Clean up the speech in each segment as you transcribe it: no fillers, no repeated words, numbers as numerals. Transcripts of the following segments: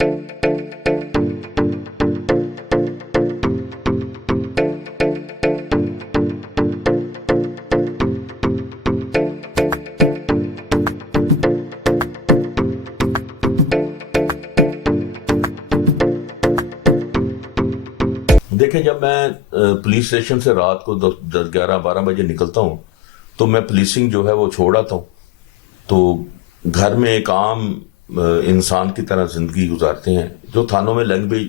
دیکھیں، جب میں پولیس اسٹیشن سے رات کو 10-11-12 بجے نکلتا ہوں تو میں پولیسنگ جو ہے وہ چھوڑ آتا ہوں، تو گھر میں ایک عام انسان کی طرح زندگی گزارتے ہیں. جو تھانوں میں لینگویج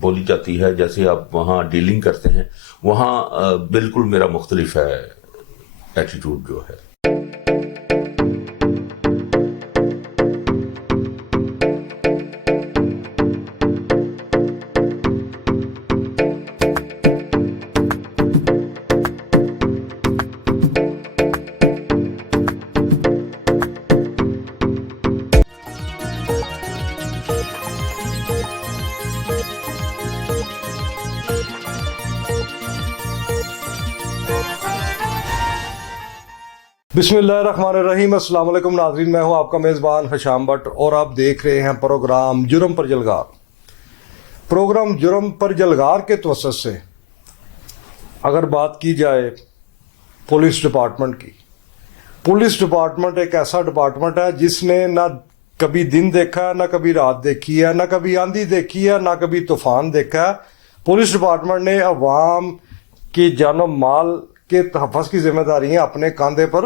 بولی جاتی ہے، جیسے آپ وہاں ڈیلنگ کرتے ہیں، وہاں بالکل میرا مختلف ہے ایٹیٹیوڈ جو ہے. بسم اللہ الرحمن الرحیم. السلام علیکم ناظرین، میں ہوں آپ کا میزبان حشام بٹ اور آپ دیکھ رہے ہیں پروگرام جرم پر جلگار. پروگرام جرم پر جلگار کے توسط سے اگر بات کی جائے پولیس ڈپارٹمنٹ کی، پولیس ڈپارٹمنٹ ایک ایسا ڈپارٹمنٹ ہے جس نے نہ کبھی دن دیکھا ہے، نہ کبھی رات دیکھی ہے، نہ کبھی آندھی دیکھی ہے، نہ کبھی طوفان دیکھا ہے. پولیس ڈپارٹمنٹ نے عوام کی جان و مال کے تحفظ کی ذمہ داریاں اپنے کاندھے پر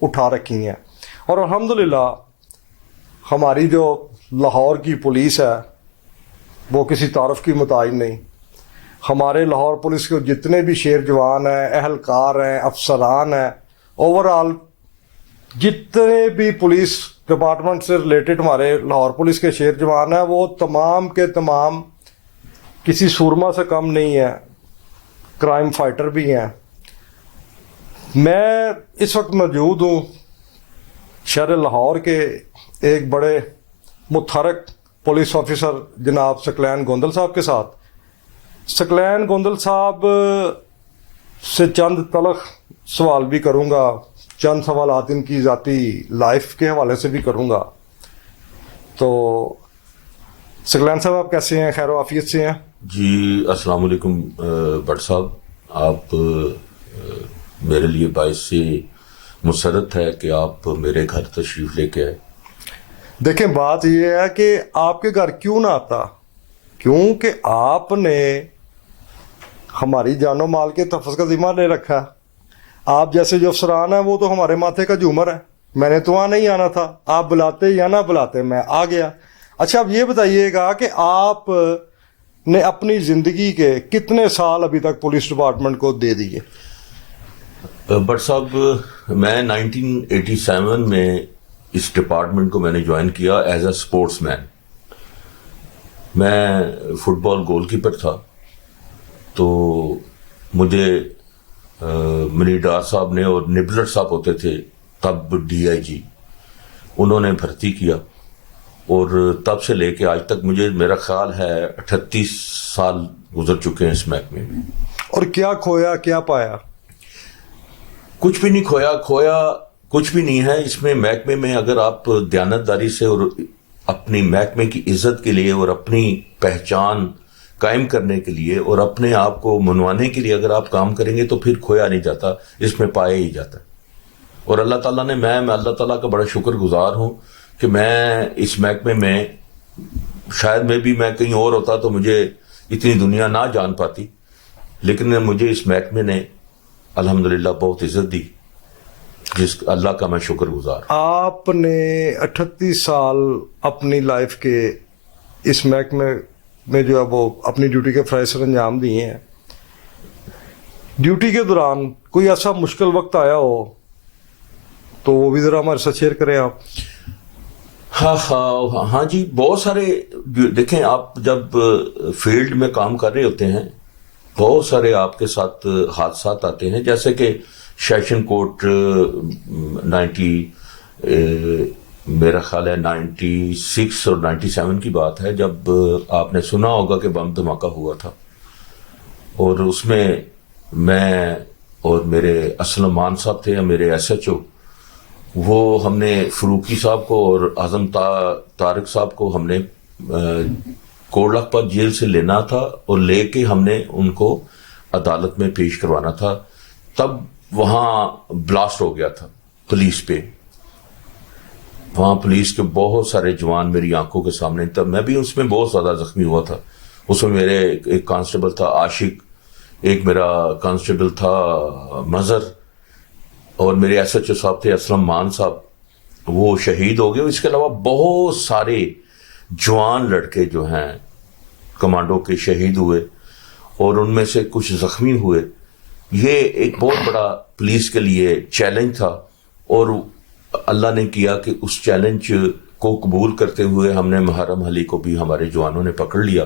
اٹھا رکھی ہیں، اور الحمدللہ ہماری جو لاہور کی پولیس ہے وہ کسی تعارف کی محتاج نہیں. ہمارے لاہور پولیس کے جتنے بھی شیر جوان ہیں، اہلکار ہیں، افسران ہیں، اوور آل جتنے بھی پولیس ڈپارٹمنٹ سے ریلیٹڈ ہمارے لاہور پولیس کے شیر جوان ہیں، وہ تمام کے تمام کسی سورما سے کم نہیں ہیں، کرائم فائٹر بھی ہیں. میں اس وقت موجود ہوں شہر لاہور کے ایک بڑے متحرک پولیس آفیسر جناب ثقلین گوندل صاحب کے ساتھ. ثقلین گوندل صاحب سے چند تلخ سوال بھی کروں گا، چند سوالات ان کی ذاتی لائف کے حوالے سے بھی کروں گا. تو ثقلین صاحب، آپ کیسے ہیں؟ خیر و عافیت سے ہیں؟ جی السلام علیکم بٹ صاحب، آپ میرے لیے باعث مسرت ہے کہ آپ میرے گھر تشریف لے کے آئے. دیکھیں، بات یہ ہے کہ آپ کے گھر کیوں نہ آتا، کیونکہ آپ نے ہماری جان و مال کے تحفظ کا ذمہ لے رکھا. آپ جیسے جو افسران ہیں وہ تو ہمارے ماتھے کا جھومر ہے. میں نے تو وہاں نہیں آنا تھا، آپ بلاتے یا نہ بلاتے میں آ گیا. اچھا، اب یہ بتائیے گا کہ آپ نے اپنی زندگی کے کتنے سال ابھی تک پولیس ڈپارٹمنٹ کو دے دیے؟ بٹ صاحب، میں 1987 میں اس ڈپارٹمنٹ کو میں نے جوائن کیا ایز اے سپورٹس مین. میں فٹ بال گول کیپر تھا، تو مجھے منی ڈار صاحب نے، اور نبلر صاحب ہوتے تھے تب DIG، انہوں نے بھرتی کیا، اور تب سے لے کے آج تک مجھے میرا خیال ہے 38 سال گزر چکے ہیں اس محکمے میں. اور کیا کھویا کیا پایا؟ کچھ بھی نہیں کھویا کچھ بھی نہیں ہے اس میں. محکمے میں اگر آپ دیانتداری سے اور اپنی محکمے کی عزت کے لیے اور اپنی پہچان قائم کرنے کے لیے اور اپنے آپ کو منوانے کے لیے اگر آپ کام کریں گے تو پھر کھویا نہیں جاتا، اس میں پایا ہی جاتا. اور اللہ تعالیٰ نے، میں اللہ تعالیٰ کا بڑا شکر گزار ہوں کہ میں اس محکمے میں، شاید میں کہیں اور ہوتا تو مجھے اتنی دنیا نہ جان پاتی، لیکن مجھے اس محکمے نے الحمدللہ بہت عزت دی، جس اللہ کا میں شکر گزار. آپ نے 38 سال اپنی لائف کے اس محکمے میں جو ہے وہ اپنی ڈیوٹی کے فرائض سر انجام دیے ہیں. ڈیوٹی کے دوران کوئی ایسا مشکل وقت آیا ہو تو وہ بھی ذرا ہمارے ساتھ شیئر کریں آپ. ہاں جی، بہت سارے. دیکھیں، آپ جب فیلڈ میں کام کر رہے ہوتے ہیں بہت سارے آپ کے ساتھ حادثات آتے ہیں، جیسے کہ سیشن کورٹ میرا خیال ہے 96 اور 97 کی بات ہے، جب آپ نے سنا ہوگا کہ بم دھماکہ ہوا تھا، اور اس میں میں اور میرے اسلم مان صاحب تھے، میرے SHO، وہ ہم نے فروقی صاحب کو اور اعظم طارق صاحب کو ہم نے کوٹ لکھپت جیل سے لینا تھا اور لے کے ہم نے ان کو عدالت میں پیش کروانا تھا. تب وہاں بلاسٹ ہو گیا تھا پولیس پہ. وہاں پولیس کے بہت سارے جوان میری آنکھوں کے سامنے. تب میں بھی اس میں بہت زیادہ زخمی ہوا تھا. اس میں میرے ایک کانسٹیبل تھا عاشق, ایک میرا کانسٹیبل تھا مظہر, اور میرے ایس ایچ او صاحب تھے اسلم مان صاحب, وہ شہید ہو گئے. اس کے علاوہ بہت سارے جوان لڑکے جو ہیں کمانڈو کے شہید ہوئے, اور ان میں سے کچھ زخمی ہوئے. یہ ایک بہت بڑا پولیس کے لیے چیلنج تھا, اور اللہ نے کیا کہ اس چیلنج کو قبول کرتے ہوئے ہم نے محرم علی کو بھی ہمارے جوانوں نے پکڑ لیا.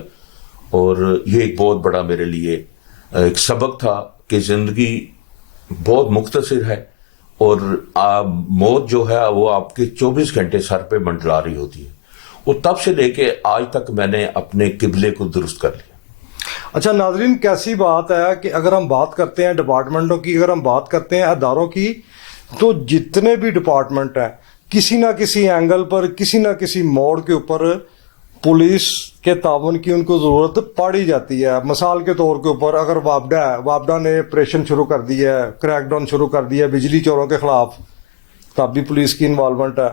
اور یہ ایک بہت بڑا میرے لیے ایک سبق تھا کہ زندگی بہت مختصر ہے, اور موت جو ہے وہ آپ کے 24 گھنٹے سر پہ منڈلا رہی ہوتی ہے. اور تب سے لے کے آج تک میں نے اپنے قبلے کو درست کر لیا. اچھا ناظرین, کیسی بات ہے کہ اگر ہم بات کرتے ہیں ڈپارٹمنٹوں کی, اگر ہم بات کرتے ہیں اداروں کی, تو جتنے بھی ڈپارٹمنٹ ہیں کسی نہ کسی اینگل پر, کسی نہ کسی موڑ کے اوپر پولیس کے تعاون کی ان کو ضرورت پڑی جاتی ہے. مثال کے طور کے اوپر اگر وابڈا ہے, وابڈا نے آپریشن شروع کر دیا ہے, کریک ڈاؤن شروع کر دیا ہے بجلی چوروں کے خلاف, تب بھی پولیس کی انوالومنٹ ہے.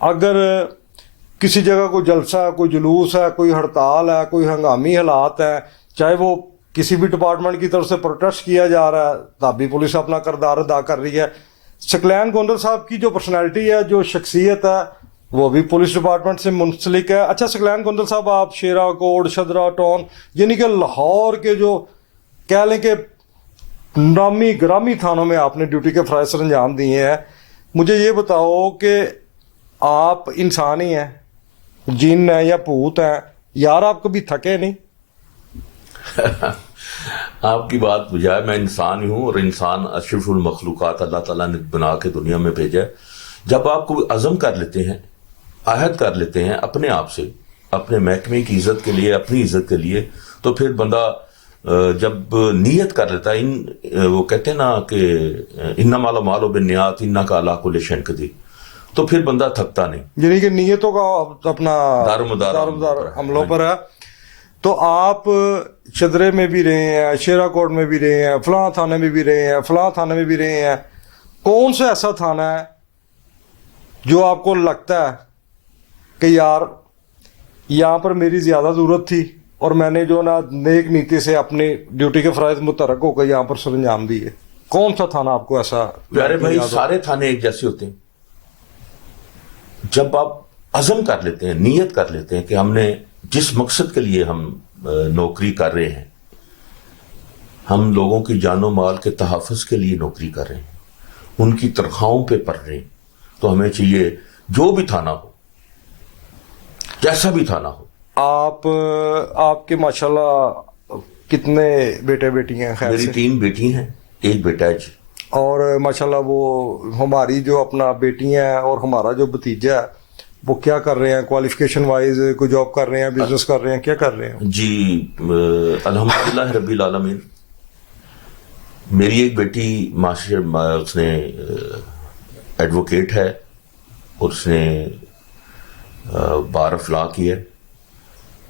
اگر کسی جگہ کوئی جلسہ ہے, کوئی جلوس ہے, کوئی ہڑتال ہے, کوئی ہنگامی حالات ہیں, چاہے وہ کسی بھی ڈپارٹمنٹ کی طرف سے پروٹیسٹ کیا جا رہا ہے, تب بھی پولیس اپنا کردار ادا کر رہی ہے. ثقلین گوندل صاحب کی جو پرسنالٹی ہے, جو شخصیت ہے, وہ بھی پولیس ڈپارٹمنٹ سے منسلک ہے. اچھا ثقلین گوندل صاحب, آپ شیرا کوٹ, شدرا ٹاؤن, یعنی کہ لاہور کے جو کہہ لیں کہ نامی گرامی تھانوں میں آپ نے ڈیوٹی کے فرائض سر انجام دیے ہیں. مجھے یہ بتاؤ کہ آپ انسان ہی ہیں, جن ہیں یا بھوت ہیں یار, آپ کبھی تھکے نہیں؟ آپ کی بات بجائے, میں انسان ہی ہوں, اور انسان اشرف المخلوقات اللہ تعالیٰ نے بنا کے دنیا میں بھیجا ہے. جب آپ کو عزم کر لیتے ہیں, عہد کر لیتے ہیں اپنے آپ سے, اپنے محکمے کی عزت کے لیے, اپنی عزت کے لیے, تو پھر بندہ جب نیت کر لیتا ہے, وہ کہتے ہیں نا کہ انما الاعمال بالنیات انک علی کل شیء قدیر, تو پھر بندہ تھکتا نہیں. یعنی کہ نیتوں کا اپنا دار عملوں پر ہے. تو آپ چدرے میں بھی رہے ہیں, شیرا کوٹ میں بھی رہے ہیں, فلاں تھانے میں بھی رہے ہیں, فلاں تھانے میں بھی رہے ہیں, کون سا ایسا تھانہ ہے جو آپ کو لگتا ہے کہ یار یہاں پر میری زیادہ ضرورت تھی اور میں نے جو نا نیک نیتی سے اپنی ڈیوٹی کے فرائض متحرک ہو کر یہاں پر سر انجام دیے؟ کون سا تھانہ آپ کو ایسا؟ پیارے بھائی, سارے تھانے ایک جیسے ہوتے ہیں. جب آپ عزم کر لیتے ہیں, نیت کر لیتے ہیں کہ ہم نے جس مقصد کے لیے ہم نوکری کر رہے ہیں, ہم لوگوں کی جان و مال کے تحفظ کے لیے نوکری کر رہے ہیں, ان کی تنخواہوں پہ پڑ رہے ہیں, تو ہمیں چاہیے جو بھی تھانہ ہو, جیسا بھی تھانہ ہو. آپ کے ماشاءاللہ کتنے بیٹے بیٹی ہیں؟ خیر میری سے 3 بیٹی ہیں, 1 بیٹا ہے جی. اور ماشاءاللہ وہ ہماری جو اپنا بیٹی ہیں اور ہمارا جو بھتیجا ہے وہ کیا کر رہے ہیں کوالیفیکیشن وائز؟ کوئی جاب کر رہے ہیں, بزنس کر رہے ہیں, کیا کر رہے ہیں؟ جی الحمدللہ رب العالمین. میری ایک بیٹی اس نے ایڈوکیٹ ہے, اور اس نے بار آف لا کی ہے.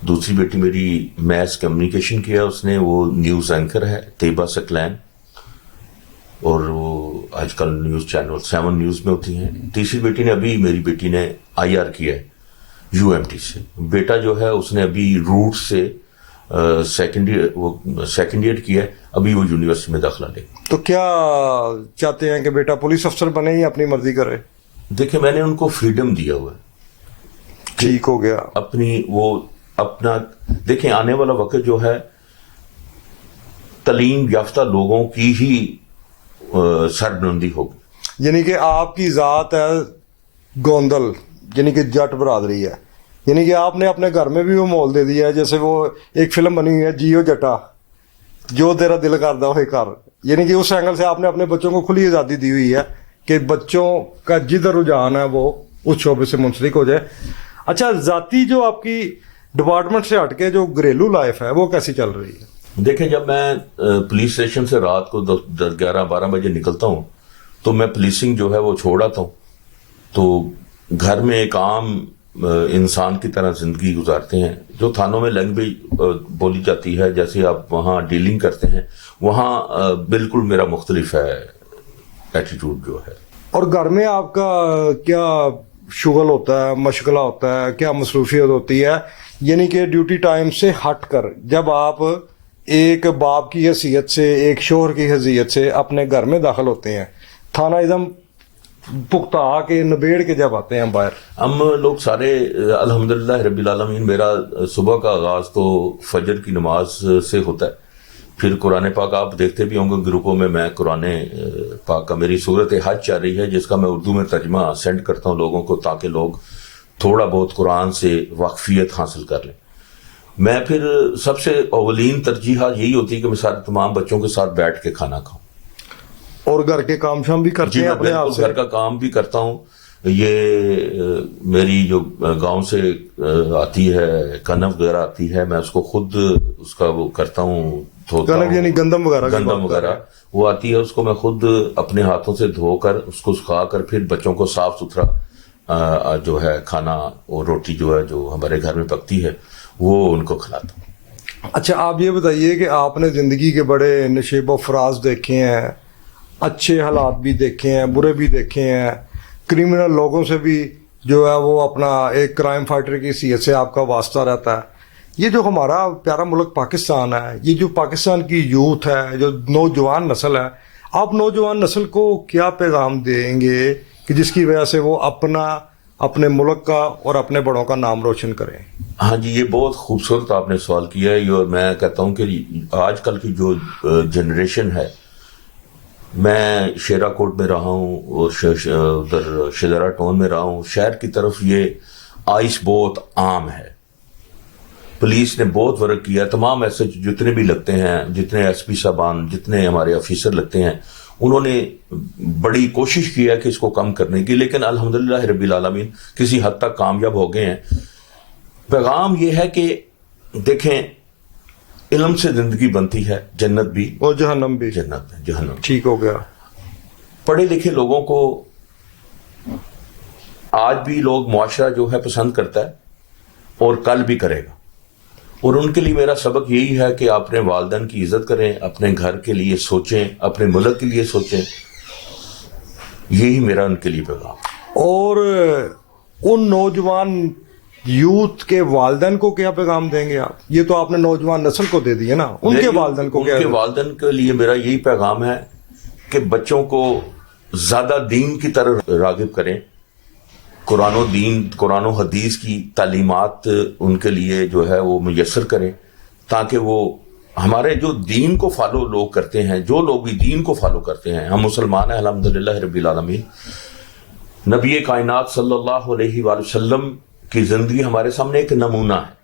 دوسری بیٹی میری میس کمیونیکیشن کیا, اس نے وہ نیوز اینکر ہے طیبہ ثقلین, اور وہ آج کل نیوز چینل 7 نیوز میں ہوتی ہیں. تیسری بیٹی نے ابھی, میری بیٹی نے IR کیا ہے UMT سے. بیٹا جو ہے اس نے ابھی روٹ سے سیکنڈ ایئر کیا ہے, ابھی وہ یونیورسٹی میں داخلہ لے. تو کیا چاہتے ہیں کہ بیٹا پولیس افسر بنے یا اپنی مرضی کرے؟ دیکھیں, میں نے ان کو فریڈم دیا ہوا ہے. ٹھیک ہو گیا. اپنا دیکھیں, آنے والا وقت جو ہے تعلیم یافتہ لوگوں کی ہی سربلندی ہوگی. یعنی کہ آپ کی ذات ہے گوندل, یعنی کہ جٹ برادری ہے, یعنی کہ آپ نے اپنے گھر میں بھی وہ مول دے دیا ہے, جیسے وہ ایک فلم بنی ہوئی ہے جیو جٹا, جو تیرا دل کردا ہوئے کر. یعنی کہ اس اینگل سے آپ نے اپنے بچوں کو کھلی آزادی دی ہوئی ہے کہ بچوں کا جدھر رجحان ہے وہ اس شعبے سے منسلک ہو جائے. اچھا, ذاتی جو آپ کی ڈپارٹمنٹ سے ہٹ کے جو گھریلو لائف ہے وہ کیسی چل رہی ہے؟ دیکھیں, جب میں پولیس اسٹیشن سے رات کو 11-12 بجے نکلتا ہوں تو میں پولیسنگ جو ہے وہ چھوڑ آتا ہوں, تو گھر میں ایک عام انسان کی طرح زندگی گزارتے ہیں. جو تھانوں میں لینگویج بولی جاتی ہے، جیسے آپ وہاں ڈیلنگ کرتے ہیں، وہاں بالکل میرا مختلف ہے ایٹیٹیوڈ جو ہے. اور گھر میں آپ کا کیا شغل ہوتا ہے، مشغلہ ہوتا ہے، کیا مصروفیت ہوتی ہے؟ یعنی کہ ڈیوٹی ٹائم سے ہٹ کر جب آپ ایک باپ کی حیثیت سے، ایک شوہر کی حیثیت سے اپنے گھر میں داخل ہوتے ہیں، تھانہ ازم پختہ کے نبیڑ کے جب آتے ہیں باہر؟ ہم لوگ سارے الحمدللہ رب العالمین، میرا صبح کا آغاز تو فجر کی نماز سے ہوتا ہے. پھر قرآن پاک آپ دیکھتے بھی ہوں گے گروپوں میں قرآن پاک کا میری صورت حج چل رہی ہے، جس کا میں اردو میں ترجمہ سینڈ کرتا ہوں لوگوں کو، تاکہ لوگ تھوڑا بہت قرآن سے واقفیت حاصل کر لیں. میں پھر سب سے اولین ترجیحات یہی ہوتی ہے کہ میں سارے تمام بچوں کے ساتھ بیٹھ کے کھانا کھاؤں. اور گھر کے کام شام بھی کرتے جی، ہیں میں اپنے آپ بالکل سے؟ گھر کا کام بھی کرتا ہوں. یہ میری جو گاؤں سے آتی ہے کنف وغیرہ آتی ہے، میں اس کو خود اس کا وہ کرتا ہوں، دھوتا کنک ہوں. یعنی گندم وغیرہ؟ گندم وغیرہ وہ آتی ہے، اس کو میں خود اپنے ہاتھوں سے دھو کر اس کو سکھا کر پھر بچوں کو صاف ستھرا جو ہے کھانا اور روٹی جو ہے جو ہمارے گھر میں پکتی ہے وہ ان کو کھلاتا ہوں. اچھا، آپ یہ بتائیے کہ آپ نے زندگی کے بڑے نشیب و فراز دیکھے ہیں، اچھے حالات بھی دیکھے ہیں، برے بھی دیکھے ہیں، کریمنل لوگوں سے بھی جو ہے وہ اپنا ایک کرائم فائٹر کی حیثیت سے آپ کا واسطہ رہتا ہے. یہ جو ہمارا پیارا ملک پاکستان ہے، یہ جو پاکستان کی یوتھ ہے، جو نوجوان نسل ہے، آپ نوجوان نسل کو کیا پیغام دیں گے کہ جس کی وجہ سے وہ اپنے ملک کا اور اپنے بڑوں کا نام روشن کریں؟ ہاں جی، یہ بہت خوبصورت آپ نے سوال کیا ہے. اور میں کہتا ہوں کہ آج کل کی جو جنریشن ہے، میں شیرا کوٹ میں رہا ہوں اور ادھر شجرا ٹون میں رہا ہوں، شہر کی طرف یہ آئس بہت عام ہے. پولیس نے بہت ورک کیا، تمام ایسے جتنے بھی لگتے ہیں، جتنے ایس پی صاحبان، جتنے ہمارے آفیسر لگتے ہیں، انہوں نے بڑی کوشش کی ہے کہ اس کو کم کرنے کی، لیکن الحمدللہ رب العالمین کسی حد تک کامیاب ہو گئے ہیں. پیغام یہ ہے کہ دیکھیں، علم سے زندگی بنتی ہے، جنت بھی اور جہنم بھی. جہنم. ٹھیک ہو گیا. پڑھے لکھے لوگوں کو آج بھی لوگ معاشرہ جو ہے پسند کرتا ہے اور کل بھی کرے گا. اور ان کے لیے میرا سبق یہی ہے کہ اپنے والدین کی عزت کریں، اپنے گھر کے لیے سوچیں، اپنے ملک کے لیے سوچیں. یہی میرا ان کے لیے پیغام. اور ان نوجوان یوتھ کے والدین کو کیا پیغام دیں گے آپ؟ یہ تو آپ نے نوجوان نسل کو دے دی ہے نا، ان کے والدین کو کیا؟ ان کے والدین کے لیے میرا یہی پیغام ہے کہ بچوں کو زیادہ دین کی طرف راغب کریں. قرآن و حدیث کی تعلیمات ان کے لیے جو ہے وہ میسر کریں، تاکہ وہ ہمارے جو دین کو فالو لوگ کرتے ہیں، جو لوگ بھی دین کو فالو کرتے ہیں، ہم مسلمان ہیں الحمدللہ رب العالمین. نبی کائنات صلی اللہ علیہ وآلہ وسلم کی زندگی ہمارے سامنے ایک نمونہ ہے.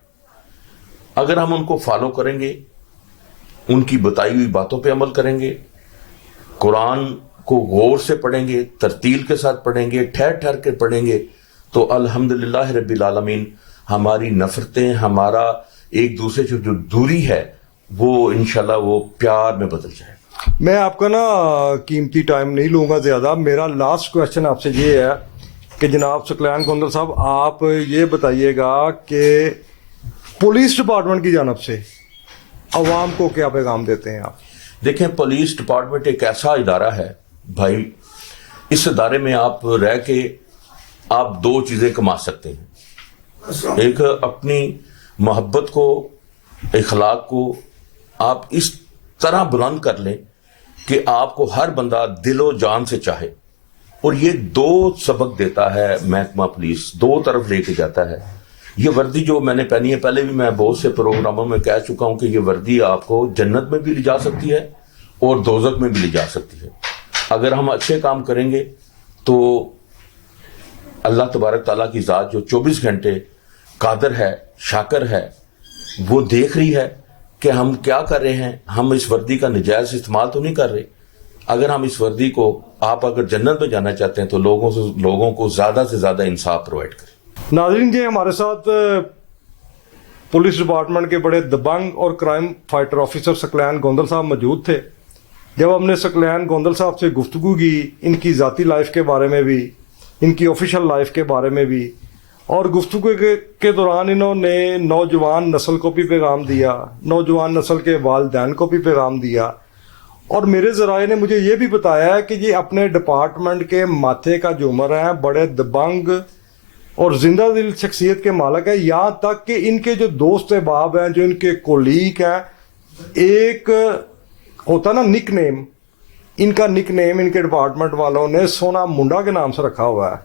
اگر ہم ان کو فالو کریں گے، ان کی بتائی ہوئی باتوں پہ عمل کریں گے، قرآن کو غور سے پڑھیں گے، ترتیل کے ساتھ پڑھیں گے، ٹھہر ٹھہر کے پڑھیں گے، تو الحمدللہ رب العالمین ہماری نفرتیں، ہمارا ایک دوسرے سے جو دوری ہے وہ انشاءاللہ وہ پیار میں بدل جائے. میں آپ کا قیمتی ٹائم نہیں لوں گا زیادہ. میرا لاسٹ کویشچن آپ سے یہ ہے کہ جناب ثقلین گوندل صاحب، آپ یہ بتائیے گا کہ پولیس ڈپارٹمنٹ کی جانب سے عوام کو کیا پیغام دیتے ہیں آپ؟ دیکھیں، پولیس ڈپارٹمنٹ ایک ایسا ادارہ ہے بھائی، اس ادارے میں آپ رہ کے آپ دو چیزیں کما سکتے ہیں. ایک اپنی محبت کو، اخلاق کو آپ اس طرح بلند کر لیں کہ آپ کو ہر بندہ دل و جان سے چاہے. اور یہ دو سبق دیتا ہے محکمہ پولیس، دو طرف لے کے جاتا ہے. یہ وردی جو میں نے پہنی ہے، پہلے بھی میں بہت سے پروگراموں میں کہہ چکا ہوں کہ یہ وردی آپ کو جنت میں بھی لے جا سکتی ہے اور دوزخ میں بھی لے جا سکتی ہے. اگر ہم اچھے کام کریں گے تو اللہ تبارک تعالیٰ کی ذات جو 24 گھنٹے قادر ہے، شاکر ہے، وہ دیکھ رہی ہے کہ ہم کیا کر رہے ہیں. ہم اس وردی کا نجائز استعمال تو نہیں کر رہے. اگر ہم اس وردی کو، آپ اگر جنت میں جانا چاہتے ہیں تو لوگوں کو زیادہ سے زیادہ انصاف پرووائڈ کریں. ناظرین جی، ہمارے ساتھ پولیس ڈپارٹمنٹ کے بڑے دبنگ اور کرائم فائٹر آفیسر ثقلین گوندل صاحب موجود تھے. جب ہم نے ثقلین گوندل صاحب سے گفتگو کی، ان کی ذاتی لائف کے بارے میں بھی، ان کی آفیشیل لائف کے بارے میں بھی، اور گفتگو کے دوران انہوں نے نوجوان نسل کو بھی پیغام دیا, نوجوان نسل کے والدین کو بھی پیغام دیا, اور میرے ذرائع نے مجھے یہ بھی بتایا ہے کہ یہ اپنے ڈپارٹمنٹ کے ماتھے کا جومر ہیں, بڑے دبنگ اور زندہ دل شخصیت کے مالک ہیں, یہاں تک کہ ان کے جو دوست احباب ہیں, جو ان کے کولیگ ہیں, ایک ہوتا نا نک نیم, ان کا نک نیم ان کے ڈپارٹمنٹ والوں نے سونا منڈا کے نام سے رکھا ہوا ہے.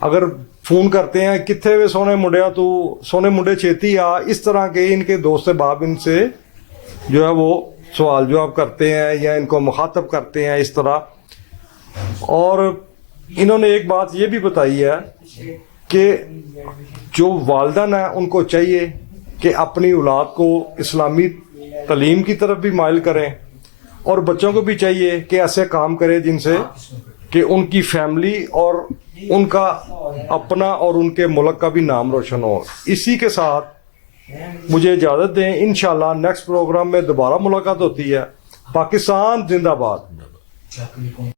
اگر فون کرتے ہیں کتنے وے سونے منڈیا تو سونے منڈے چھیتی آ, اس طرح کے ان کے دوست احباب ان سے جو ہے وہ سوال جواب کرتے ہیں یا ان کو مخاطب کرتے ہیں اس طرح. اور انہوں نے ایک بات یہ بھی بتائی ہے کہ جو والدین ہیں ان کو چاہیے کہ اپنی اولاد کو اسلامی تعلیم کی طرف بھی مائل کریں, اور بچوں کو بھی چاہیے کہ ایسے کام کرے جن سے کہ ان کی فیملی اور ان کا اپنا اور ان کے ملک کا بھی نام روشن ہو. اسی کے ساتھ مجھے اجازت دیں, انشاءاللہ نیکسٹ پروگرام میں دوبارہ ملاقات ہوتی ہے. پاکستان زندہ باد.